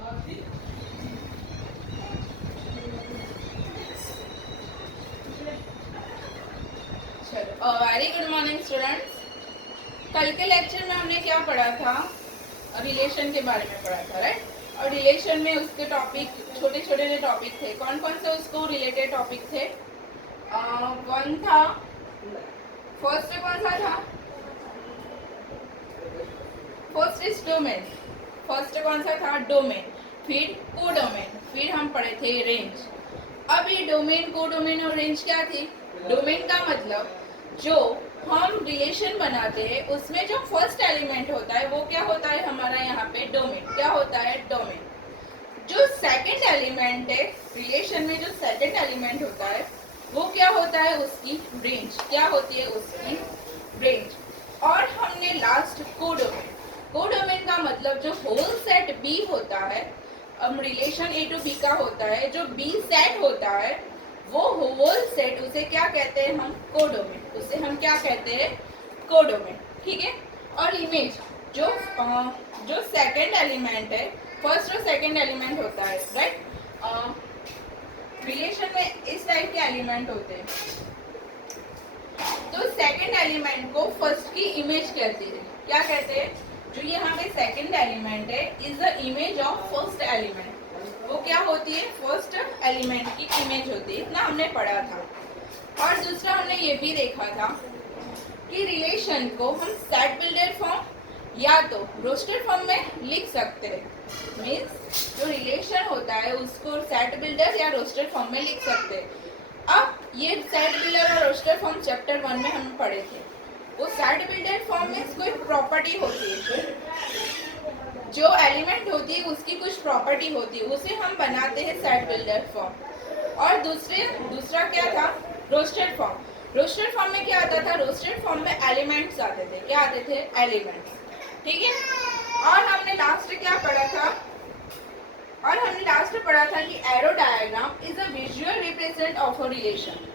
चलो, very good morning students. कल के लेक्चर में हमने क्या पढ़ा था? रिलेशन के बारे में पढ़ा था, राइट? और रिलेशन में उसके टॉपिक, छोटे छोटे जो टॉपिक थे, कौन कौन से उसको रिलेटेड टॉपिक थे? वन था, फर्स्ट कौन सा था? First is domain. फर्स्ट कौन सा था? डोमेन। फिर कोडोमेन, फिर हम पढ़े थे रेंज। अब ये डोमेन, कोडोमेन और रेंज क्या थी? डोमेन का मतलब जो हम रिलेशन बनाते हैं उसमें जो फर्स्ट एलिमेंट होता है वो क्या होता है हमारा यहाँ पे? डोमेन। क्या होता है? डोमेन। जो सेकंड एलिमेंट है रिलेशन में, जो सेकंड एलिमेंट होता है वो क्या होता है? उसकी रेंज। क्या होती है उसकी? रेंज। और हमने लास्ट कोडोमेन। कोडोमेन का मतलब जो होल सेट बी होता है, अब रिलेशन ए टू बी का होता है, जो बी सेट होता है वो होल सेट, उसे क्या कहते हैं हम? कोडोमेन। उसे हम क्या कहते हैं? कोडोमेन। ठीक है। और इमेज, जो सेकंड एलिमेंट है, फर्स्ट और सेकंड एलिमेंट होता है, राइट? रिलेशन में इस टाइप के एलिमेंट होते हैं, तो सेकंड एलिमेंट को फर्स्ट की इमेज कहते हैं। क्या कहते हैं? जो यहाँ पे सेकंड एलिमेंट है is the image of first element. वो क्या होती है? फर्स्ट एलिमेंट की इमेज होती है। इतना हमने पढ़ा था। और दूसरा हमने ये भी देखा था कि रिलेशन को हम सेट बिल्डर फॉर्म या तो रोस्टेड फॉर्म में लिख सकते हैं। मीन्स जो रिलेशन होता है उसको सेट बिल्डर या रोस्टेड फॉर्म में लिख सकते हैं। अब ये सेट बिल्डर और रोस्टेड फॉर्म चैप्टर 1 में हम पढ़े थे। वो सेट बिल्डर फॉर्म में कोई प्रॉपर्टी होती है, जो एलिमेंट होती है उसकी कुछ प्रॉपर्टी होती है, उसे हम बनाते हैं सेट बिल्डर फॉर्म। और दूसरा क्या था? Roasted form. रोस्टेड फॉर्म में क्या आता था? रोस्टेड फॉर्म में एलिमेंट्स आते थे। क्या आते थे? एलिमेंट्स। ठीक है। और हमने लास्ट क्या पढ़ा था? और हमने लास्ट में पढ़ा था कि arrow diagram is a visual represent of a relation.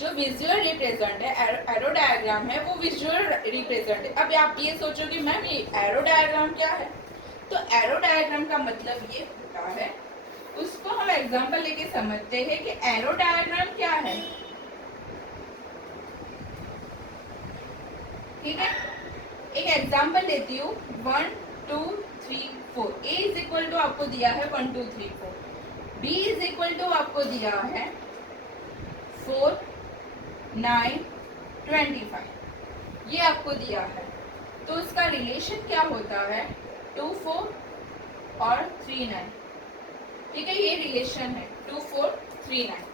जो विजुअल रिप्रेजेंट है, एरो डायग्राम है, वो विजुअल रिप्रेजेंट है। अब आप ये सोचो कि मैम ये एरो डायग्राम क्या है? तो एरो डायग्राम का मतलब ये होता है, उसको हम एग्जांपल लेके समझते हैं कि एरो डायग्राम क्या है। ठीक है। एक एग्जांपल देती हूँ, 1 2 3 4। ए इज इक्वल टू आपको दिया है 1 2 3 4। बी इज इक्वल टू आपको दिया है 4 9 25। ये आपको दिया है। तो उसका रिलेशन क्या होता है? 2 4 और 3 9। ठीक है, ये रिलेशन है 2 4 3 9।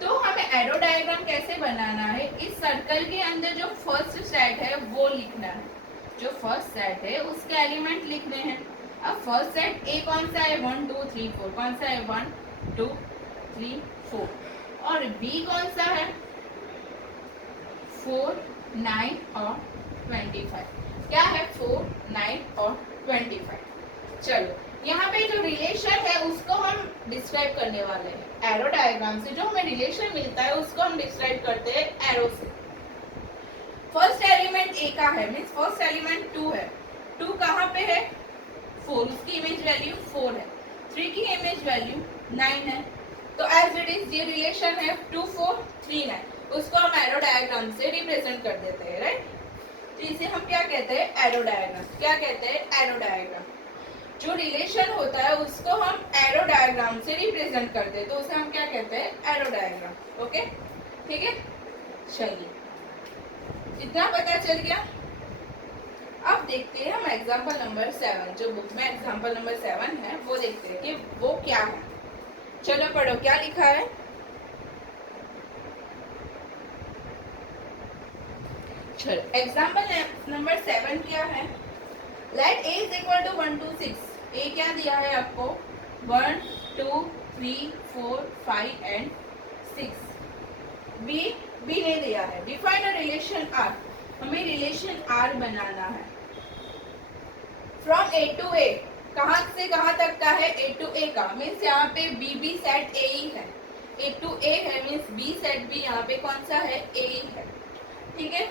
तो हमें एरो डायग्राम कैसे बनाना है? इस सर्कल के अंदर जो फर्स्ट सेट है वो लिखना है। जो फर्स्ट सेट है उसके एलिमेंट लिखने हैं। अब फर्स्ट सेट ए कौन सा है? 1 2 3 4। कौन सा है? 1 2 3 4। और बी कौन सा है? 4 9 और 25। क्या है? 4 9 और 25। चलो, यहाँ पे जो रिलेशन है उसको हम डिस्क्राइब करने वाले हैं एरो डायग्राम से। जो हमें रिलेशन मिलता है उसको हम डिस्क्राइब करते हैं एरो से। फर्स्ट एलिमेंट ए का है, मीन्स फर्स्ट एलिमेंट 2 है। 2 कहाँ पे है? 4। उसकी इमेज वैल्यू 4 है। 3 की इमेज वैल्यू 9 है। तो एज इट इज ये रिलेशन है 2 4 3 9। उसको हम एरो डायग्राम से रिप्रेजेंट कर देते हैं, राइट? तो इसे हम क्या कहते हैं? Arrow diagram. क्या कहते हैं? Arrow diagram. जो रिलेशन होता है उसको हम एरो डायग्राम से रिप्रेजेंट करते हैं, तो उसे हम क्या कहते हैं? Arrow diagram. ओके, ठीक है। चलिए, इतना पता चल गया। अब देखते हैं हम एग्जांपल नंबर 7, जो बुक में एग्जांपल नंबर 7 है वो देखते हैं कि वो क्या है। चलो पढ़ो, क्या लिखा है? चलो, एग्जांपल नंबर 7 क्या है? Let A is equal to 1 2 6। A क्या दिया है आपको? 1 2 3 4 5 एंड 6। बी ने दिया है। Define a relation R. हमें रिलेशन आर बनाना है। फ्रॉम ए टू ए, कहाँ से कहाँ तक का है? ए टू ए का, मीन्स यहाँ पे बी सेट ए ही है। ए टू ए है, मीन्स बी सेट भी यहाँ पे कौन सा है? ए ही है। ठीक है।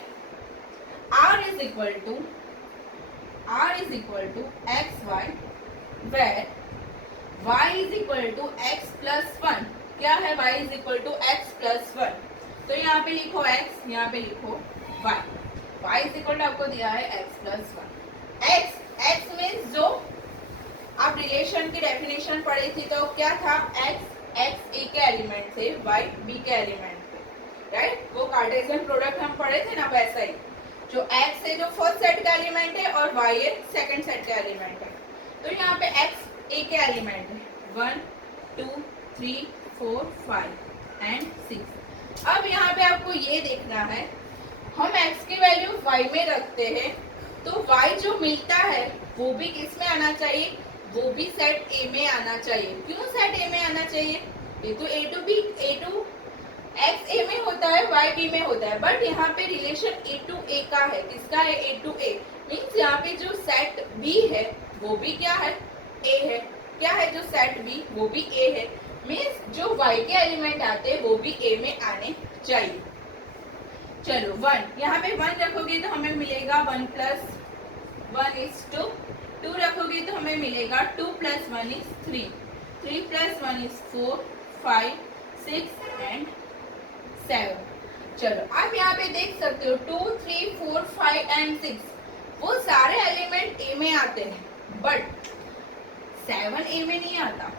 R is equal to x y, where y is equal to x plus one. क्या है? y is equal to x plus one. तो यहाँ पे लिखो x, यहाँ पे लिखो y। y is equal to आपको दिया है x plus one. x means जो आप रिलेशन की डेफिनेशन पढ़ी थी तो क्या था? x ए के एलिमेंट थे, y बी के एलिमेंट थे, राइट? वो कार्टेशियन प्रोडक्ट हम पढ़े थे ना, वैसा ही जो x है जो फर्स्ट सेट का एलिमेंट है और y है सेकंड सेट का एलिमेंट है। तो यहाँ पे x ए के एलिमेंट है 1 2 3 4 5 एंड 6। अब यहाँ पे आपको ये देखना है, हम x की वैल्यू y में रखते हैं तो y जो मिलता है वो भी किस में आना चाहिए? वो भी सेट ए में आना चाहिए। क्यों सेट ए में आना चाहिए? ये तो ए टू एक्स ए में होता है, वाई बी में होता है, बट यहाँ पे रिलेशन ए टू ए का है। किसका है? ए टू ए। मीन्स यहाँ पे जो सेट बी है वो भी क्या है? ए है। क्या है? जो सेट बी वो भी ए है। मीन्स जो वाई के एलिमेंट आते हैं वो भी ए में आने चाहिए। चलो 1, यहाँ पे 1 रखोगे तो हमें मिलेगा 1 प्लस 1 इज 2। 2 रखोगे तो हमें मिलेगा 2 plus 1 is 3। 3 plus 1 is 4 5 6 and 7। चलो आप यहाँ पे देख सकते हो 2 3 4 5 एंड 6 वो सारे एलिमेंट ए में आते हैं, बट 7 ए में नहीं आता।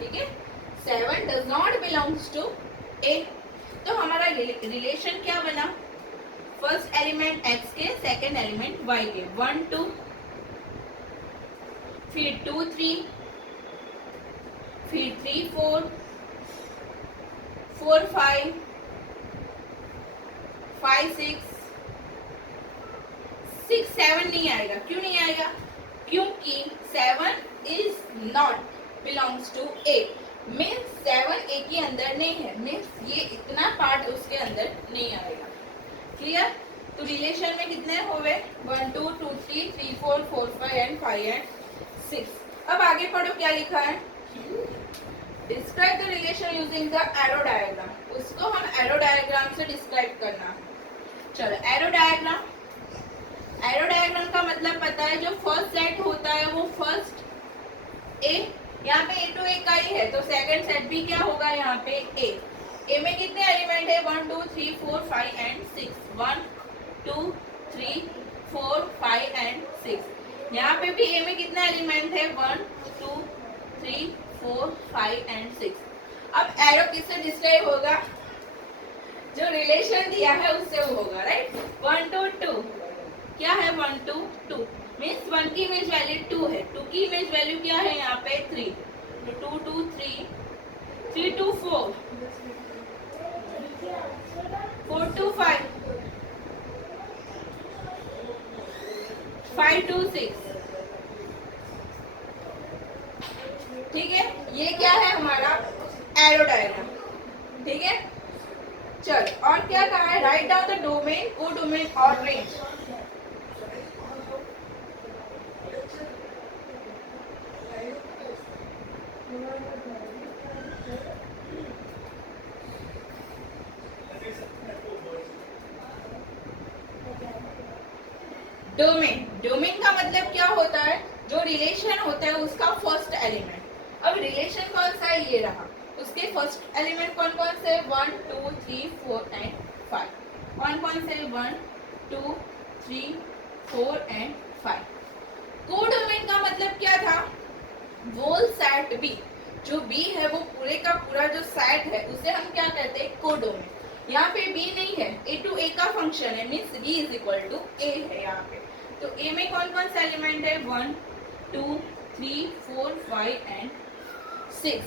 ठीक है, 7 डज नॉट बिलोंग्स टू ए। तो हमारा रिलेशन क्या बना? फर्स्ट एलिमेंट x के, सेकंड एलिमेंट y के। 1 2, फिर 2 3, फिर 3 4, 4 5, 5 6, 6 7 नहीं आएगा। क्यों नहीं आएगा? क्योंकि 7 is not belongs to A. Means 7 A के अंदर नहीं है। मीन्स ये इतना पार्ट उसके अंदर नहीं आएगा। क्लियर? तो रिलेशन में कितने हो गए? 1 2 2 3 3 4 4 5 एंड 5 एंड 6। अब आगे पढ़ो क्या लिखा है। Describe the relation using the arrow diagram. उसको हम एरो डायग्राम से डिस्क्राइब करना। चलो एरो डायग्राम का मतलब पता है, जो फर्स्ट सेट होता है वो फर्स्ट ए, यहाँ पे ए टू ए का ही है तो सेकंड सेट भी क्या होगा? यहाँ पे ए में कितने एलिमेंट है? 1 2 3 4 5 एंड 6। 1 2 3 4 5 एंड 6। यहाँ पे भी ए में कितना एलिमेंट है? 1 2 3 4 5 एंड 6। अब एरो किससे डिस्क्राइब होगा? जो रिलेशन दिया है उससे वो होगा, राइट? 1 2 2 क्या है? 1 2 2 मीन्स 1 की इमेज वैल्यू 2 है, 2 की इमेज वैल्यू क्या है? यहाँ पे 3। तो 2 2 3 3 2 4 4 2 5 5 2 6। ठीक है, ये क्या है? हमारा एरो डायग्राम। ठीक है, चल और क्या कहा है? राइट डाउन द डोमेन, को डोमेन और रेंज। डोमेन का मतलब क्या होता है? जो रिलेशन होता है उसका फर्स्ट एलिमेंट। अब रिलेशन कौन सा है? ये रहा। उसके फर्स्ट एलिमेंट कौन कौन से? 1 2 3 4 एंड 5। कौन कौन से? 1 2 3 4 एंड 5। कोडोमेन का मतलब क्या था? वो सेट बी, जो बी है वो पूरे का पूरा जो सेट है उसे हम क्या कहते हैं? कोडोमेन। यहाँ पे बी नहीं है, ए टू ए का फंक्शन है, means B is equal to A है यहाँ पे। तो ए में कौन कौन सा एलिमेंट है? 1 2 3 4 5 एंड 6।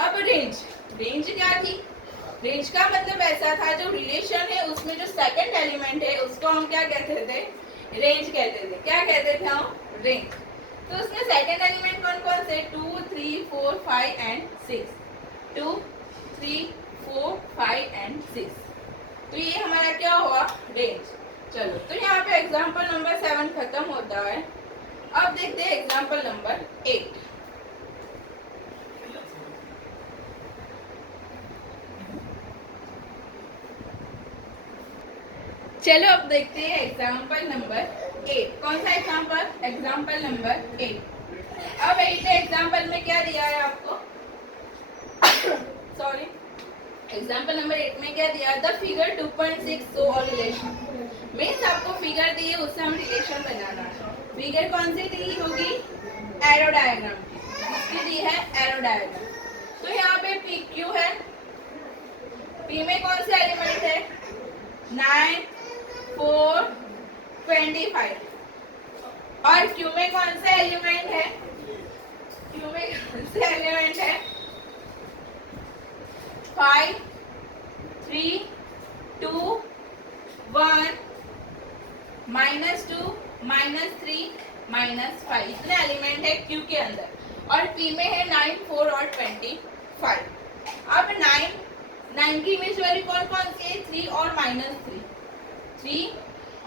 अब रेंज क्या थी? रेंज का मतलब ऐसा था, जो रिलेशन है उसमें जो सेकंड एलिमेंट है उसको हम क्या कहते थे? रेंज कहते थे। क्या कहते थे हम? रेंज। तो उसमें सेकंड एलिमेंट कौन कौन से? 2 3 4 5 एंड 6। 2 3 4 5 एंड 6। तो ये हमारा क्या हुआ? रेंज। चलो तो यहाँ पे एग्जाम्पल नंबर 7 खत्म होता है। अब देखते हैं एग्जाम्पल नंबर 8। चलो अब देखते हैं एग्जाम्पल नंबर 8। कौन सा एग्जाम्पल? Example number 8। अब एग्जाम्पल में क्या दिया है आपको, सॉरी, एग्जाम्पल नंबर 8 में क्या दिया, the figure 2.6 show a relation. Means आपको फिगर दी है, उससे हम रिलेशन बनाना है। फिगर कौन सी दी होगी, एरो डायग्राम की, किसकी दी है, एरो डायग्राम। तो यहाँ पे पी क्यू है, पी में कौन सा एलिमेंट है, 9 4 25, और क्यू में कौन सा एलिमेंट है, क्यू में कौन सा एलिमेंट है, 5 3 2 1 -2 -3 -5, इतने एलिमेंट है क्यू के अंदर, और पी में है 9 4 और 25। अब 9 की इमेज वैल्यू कौन कौन सी है, 3 और -3, 3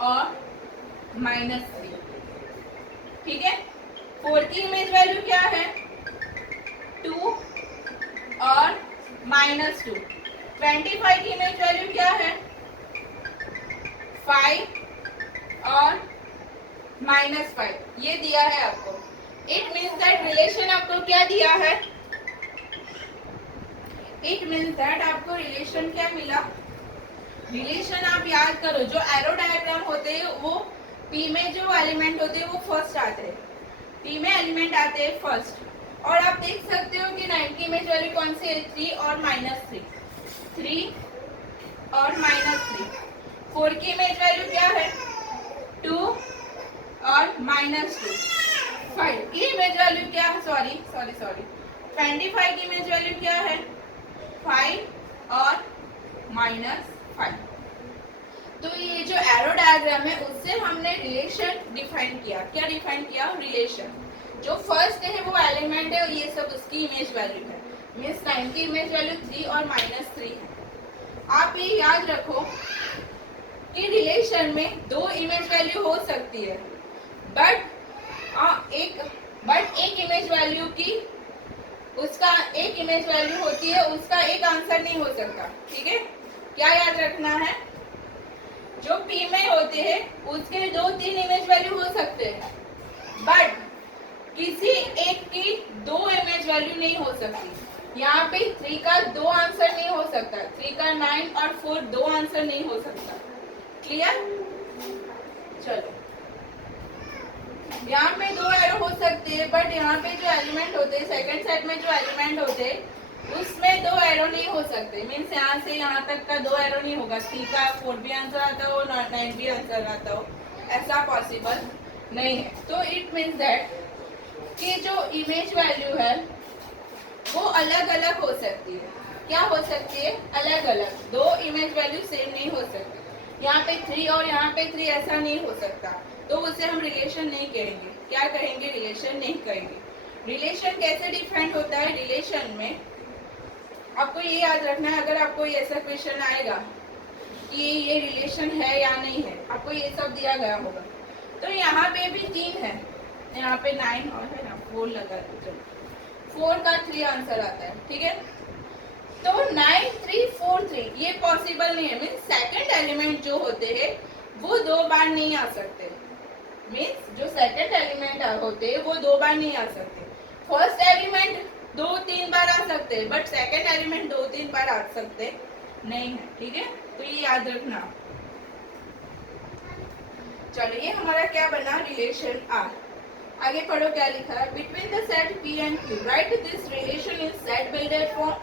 और -3, ठीक है। 4 की इमेज वैल्यू क्या है, 2 और -2। 25 की इमेज वैल्यू क्या है, 5 और -5, ये दिया है आपको। इट मीन्स दैट रिलेशन आपको क्या दिया है, इट मीन्स दैट आपको रिलेशन क्या मिला, रिलेशन आप याद करो, जो एरो डायग्राम होते हैं वो पी में जो एलिमेंट होते हैं वो फर्स्ट आते हैं, पी में एलिमेंट आते हैं फर्स्ट, और आप देख सकते हो कि 9 की इमेज वैल्यू कौन सी है, 3 और -3, 3 और -3। 4 की इमेज वैल्यू क्या है, 2 और -2। 5 की इमेज वैल्यू क्या है, सॉरी 25 की इमेज वैल्यू क्या है, 5 और -5। तो ये जो एरो डायग्राम है उससे हमने रिलेशन डिफाइन किया, क्या डिफाइन किया, रिलेशन। जो फर्स्ट है वो एलिमेंट है और ये सब उसकी इमेज वैल्यू है, मीन्स 9 की इमेज वैल्यू 3 और -3 है। आप ये याद रखो कि रिलेशन में दो इमेज वैल्यू हो सकती है, बट एक इमेज वैल्यू की, उसका एक इमेज वैल्यू होती है, उसका एक आंसर नहीं हो सकता, ठीक है। क्या याद रखना है, जो पी में होते हैं उसके 2-3 इमेज वैल्यू हो सकते हैं, बट किसी एक की 2 इमेज वैल्यू नहीं हो सकती। यहाँ पे 3 का 2 आंसर नहीं हो सकता, 3 का 9 और 4 2 आंसर नहीं हो सकता, क्लियर। चलो, यहाँ पे 2 एरो हो सकते हैं, बट यहाँ पे जो एलिमेंट होते हैं, सेकंड सेट में जो एलिमेंट होते हैं उसमें 2 एरो नहीं हो सकते, मीन्स यहाँ से यहाँ तक का 2 एरो नहीं होगा, 3 का 4 भी आंसर आता हो, 9 भी आंसर आता हो, ऐसा पॉसिबल नहीं है। तो इट मीन्स दैट कि जो इमेज वैल्यू है वो अलग अलग हो सकती है, क्या हो सकती है, अलग अलग, 2 इमेज वैल्यू सेम नहीं हो सकती। यहाँ पे 3 और यहाँ पे 3 ऐसा नहीं हो सकता, तो उसे हम रिलेशन नहीं कहेंगे, क्या कहेंगे, रिलेशन नहीं कहेंगे। रिलेशन कैसे डिफाइन होता है, रिलेशन में आपको ये याद रखना है, अगर आपको ऐसा क्वेश्चन आएगा कि ये रिलेशन है या नहीं है, आपको ये सब दिया गया होगा, तो यहाँ पे भी 3 है, यहाँ पे 9 और है ना 4 लगा, 4 का 3 आंसर आता है, ठीक है। तो 9 3 4 3 ये पॉसिबल नहीं है, मीन्स सेकंड एलिमेंट जो होते हैं वो 2 बार नहीं आ सकते, मीन्स जो सेकंड एलिमेंट होते हैं वो 2 बार नहीं आ सकते। फर्स्ट एलिमेंट 2-3 बार आ सकते हैं, बट सेकंड एलिमेंट 2-3 बार आ सकते नहीं है, ठीक है। तो ये याद रखना। चलो, ये हमारा क्या बना, रिलेशन आर। आगे पढ़ो क्या लिखा है, between the set P and Q right this relation in set builder form,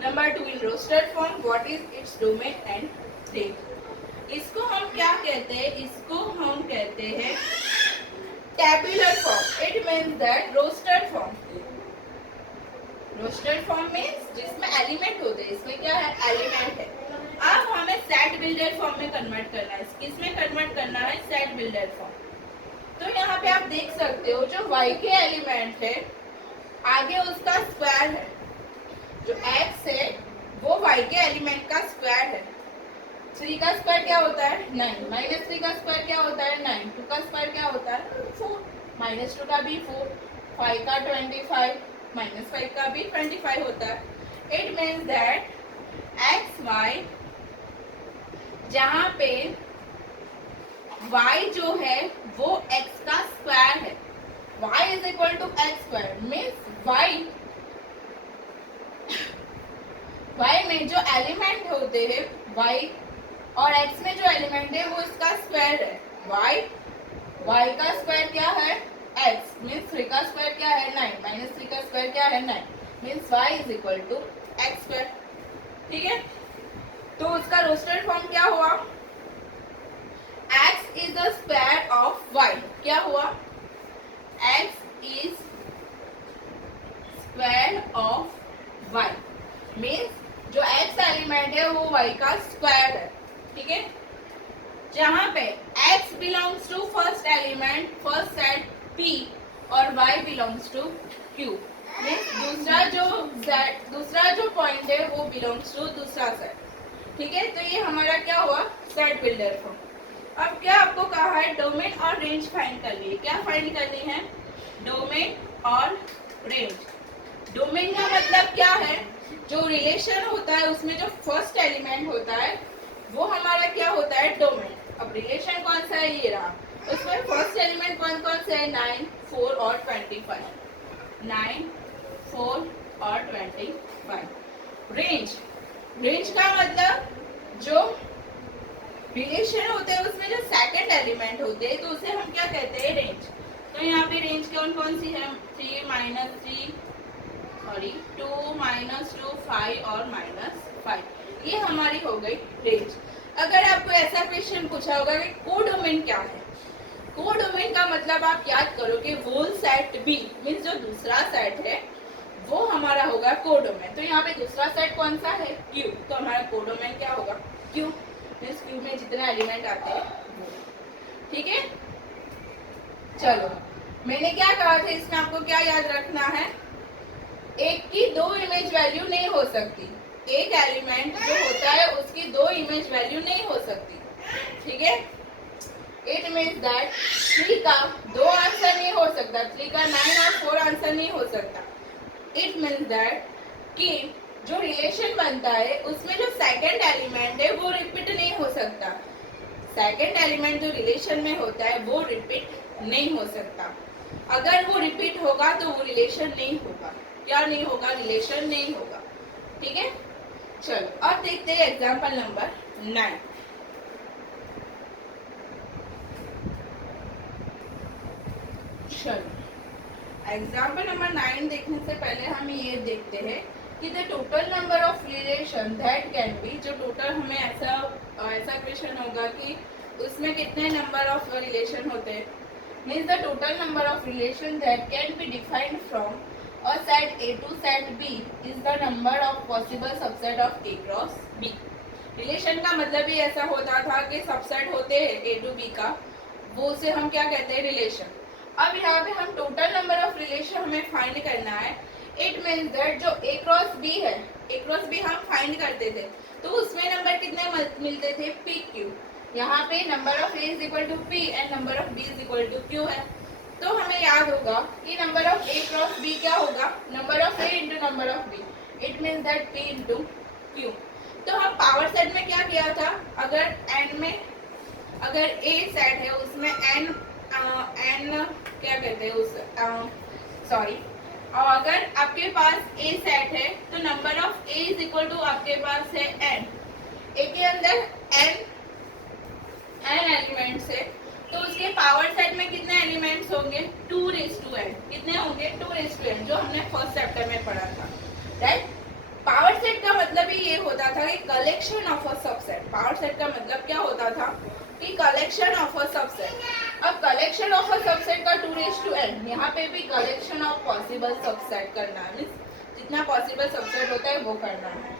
number 2 in roster form, what is its domain and range. इसको हम क्या कहते हैं, इसको हम कहते हैं tabular form. It means that roster form, roster form means जिसमें एलिमेंट होते हैं, इसमें क्या है, एलिमेंट है। अब हमें सेट बिल्डर फॉर्म में कन्वर्ट करना है, किसमें कन्वर्ट करना है, सेट बिल्डर फॉर्म। तो यहाँ पे आप देख सकते हो जो y के एलिमेंट है आगे उसका स्क्वायर है, जो x है वो y के एलिमेंट का स्क्वायर है। 3 का स्क्वायर क्या होता है, 9, -3 का स्क्वायर क्या होता है, 9, 2 का स्क्वायर क्या होता है, 4, -2 का भी 4, 5 का 25, -5 का भी 25 होता है। It means that x y, जहाँ पे y जो है वो x का स्क्वायर है, y is equal to x square means y में जो एलिमेंट होते हैं y और x में जो एलिमेंट है वो इसका स्क्वायर है। y का स्क्वायर क्या है x मीन्स 3 का स्क्वायर क्या है 9 माइनस 3 का स्क्वायर क्या है 9 means y is equal to x square. ठीक है, तो उसका रोस्टेड फॉर्म क्या हुआ x is the square of y। क्या हुआ x is square of y means जो x एलिमेंट है वो y का स्क्वायर है। ठीक है, जहां पे x belongs to first element first set p और y belongs to q means दूसरा जो पॉइंट है वो बिलोंग्स टू दूसरा सेट। ठीक है, तो ये हमारा क्या हुआ सेट बिल्डर फॉर्म। अब क्या आपको कहा है डोमेन और रेंज फाइंड करनी है। क्या फाइंड करनी है डोमेन और रेंज। डोमेन का मतलब क्या है जो रिलेशन होता है उसमें जो फर्स्ट एलिमेंट होता है वो हमारा क्या होता है डोमेन। अब रिलेशन कौन सा है ये रहा, उसमें फर्स्ट एलिमेंट कौन कौन से है 9 4 और 25 9 4 और 25। रेंज का मतलब जो रिलेशन होते हैं उसमें जो सेकंड एलिमेंट होते हैं तो उसे हम क्या कहते हैं रेंज। तो यहाँ पे रेंज कौन कौन सी है 2 -2 5 और -5 ये हमारी हो गई रेंज। अगर आपको ऐसा क्वेश्चन पूछा होगा कि कोडोमेन क्या है, कोडोमेन का मतलब आप याद करो कि होल सेट बी मीन्स जो दूसरा सेट है वो हमारा होगा कोडोमेन। तो यहाँ पे दूसरा सेट कौन सा है क्यू, तो हमारा कोडोमेन क्या होगा क्यू मीन्स क्यू में जितने एलिमेंट आते हैं वो। ठीक है, चलो मैंने क्या कहा था इसमें आपको क्या याद रखना है एक की दो इमेज वैल्यू नहीं हो सकती। एक एलिमेंट जो होता है उसकी दो इमेज वैल्यू नहीं हो सकती। ठीक है, इट मीन्स दैट 3 का 2 आंसर नहीं हो सकता, 3 का 9 और 4 आंसर नहीं हो सकता। इट मीन्स दैट कि जो रिलेशन बनता है उसमें जो सेकंड एलिमेंट है वो रिपीट नहीं हो सकता। सेकंड एलिमेंट जो रिलेशन में होता है वो रिपीट नहीं हो सकता। अगर वो रिपीट होगा तो वो रिलेशन नहीं होगा। क्या नहीं होगा रिलेशन नहीं होगा। ठीक है, चलो अब देखते हैं एग्जांपल नंबर 9। चलो एग्जाम्पल नंबर 9 देखने से पहले हम ये देखते हैं कि the total number of relation that can B. जो टोटल हमें ऐसा क्वेश्चन होगा कि उसमें कितने नंबर ऑफ रिलेशन होते हैं means the total number of relation that can be defined from और set A to set B is the number of possible subset of A cross B। Relation का मतलब ही ऐसा होता था कि सबसेट होते हैं A to B का, वो उसे हम क्या कहते हैं रिलेशन। अब यहाँ पे हम टोटल नंबर ऑफ रिलेशन हमें फाइंड करना है। इट मीन्स दैट जो A क्रॉस B है A क्रॉस B हम फाइंड करते थे तो उसमें नंबर कितने मिलते थे PQ। यहाँ पे number of A is equal to P and number of B is equal to Q है। तो हमें याद होगा कि number of A cross B क्या होगा number of A into number of B। It means that P into Q। तो हम पावर सेट में क्या किया था अगर n में अगर A सेट है उसमें n क्या कहते हैं उस और अगर आपके पास A सेट है तो number of A is equal to आपके पास है n। A के अंदर n एलिमेंट्स है तो उसके पावर सेट में कितने एलिमेंट्स होंगे 2n। कितने होंगे 2n जो हमने फर्स्ट चैप्टर में पढ़ा था राइट। पावर सेट का मतलब ही ये होता था कि collection of a subset. Power set का मतलब क्या होता था कि कलेक्शन ऑफ अ सबसेट। अब कलेक्शन ऑफ अ सबसेट का 2n यहाँ पे भी कलेक्शन ऑफ पॉसिबल सबसेट करना है जितना पॉसिबल सबसेट होता है वो करना है।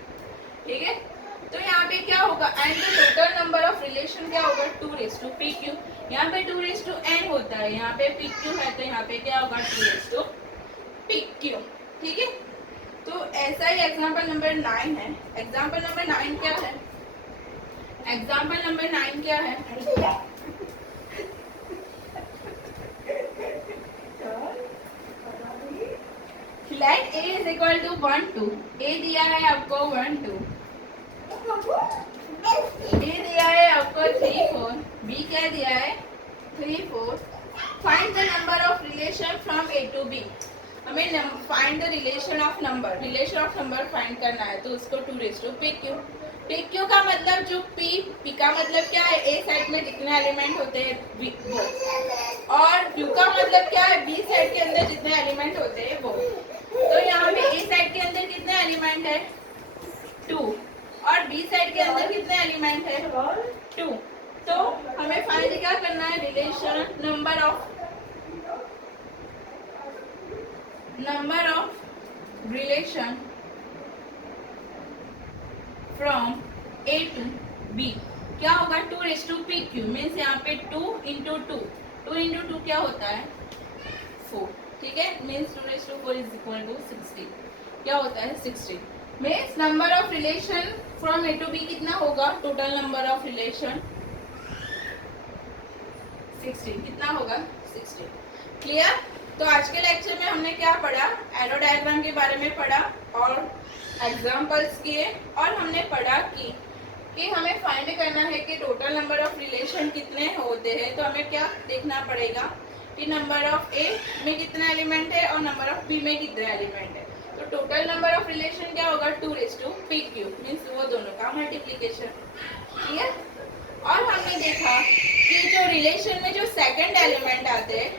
ठीक है, तो यहाँ पे क्या होगा and the total number of relation क्या होगा 2pq। यहाँ पे 2n होता है, यहाँ पे pq है तो यहाँ पे क्या होगा 2pq। ठीक है, तो ऐसा ही एग्जाम्पल नंबर 9 है। एग्जाम्पल नंबर 9 क्या है एग्जाम्पल नंबर 9 क्या है let a is equal to 1 2। a दिया है आपको 1 2, B दिया है आपको 3 4, B क्या दिया है 3 4, find the number of relation from A to B. हमें find the relation of number find करना है, तो उसको 2 raise to P Q. P Q का मतलब जो पी का मतलब क्या है, ए सेट में जितने एलिमेंट होते हैं वो, और क्यू का मतलब क्या है, बी सेट के अंदर जितने एलिमेंट होते हैं वो। तो यहाँ पे ए सेट के अंदर कितने एलिमेंट है 2, और बी सेट के अंदर कितने एलिमेंट है 2। तो हमें फाइंड क्या करना है, relation number of relation from A to B. क्या होगा, 2 raise to P Q means यहाँ पे 2 इंटू 2 क्या होता है 4, ठीक है, means 2 raise to 4 is equal to 60। क्या होता है 60, means number of relation from A to B कितना होगा, टोटल नंबर ऑफ रिलेशन 60, कितना होगा 60। क्लियर। तो आज के लेक्चर में हमने क्या पढ़ा, एरो डायग्राम के बारे में पढ़ा और एग्जाम्पल्स किए, और हमने पढ़ा कि हमें फाइंड करना है कि टोटल नंबर ऑफ रिलेशन कितने होते हैं। तो हमें क्या देखना पड़ेगा कि नंबर ऑफ ए में कितना एलिमेंट है और नंबर ऑफ बी में कितने एलिमेंट है। तो टोटल नंबर ऑफ रिलेशन क्या होगा 2 raise to P Q means वो दोनों का मल्टीप्लीकेशन। ठीक है। और हमने देखा कि जो रिलेशन में जो सेकंड एलिमेंट आते हैं,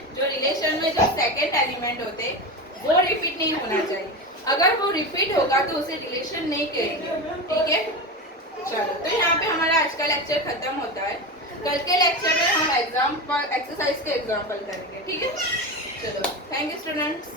होते हैं वो रिपीट नहीं होना चाहिए। अगर वो रिपीट होगा तो उसे रिलेशन नहीं कहेंगे। ठीक है, चलो तो यहाँ पे हमारा आज का लेक्चर खत्म होता है। कल के लेक्चर में हम एक्सरसाइज के एग्जाम्पल करेंगे। ठीक है, चलो थैंक यू स्टूडेंट्स।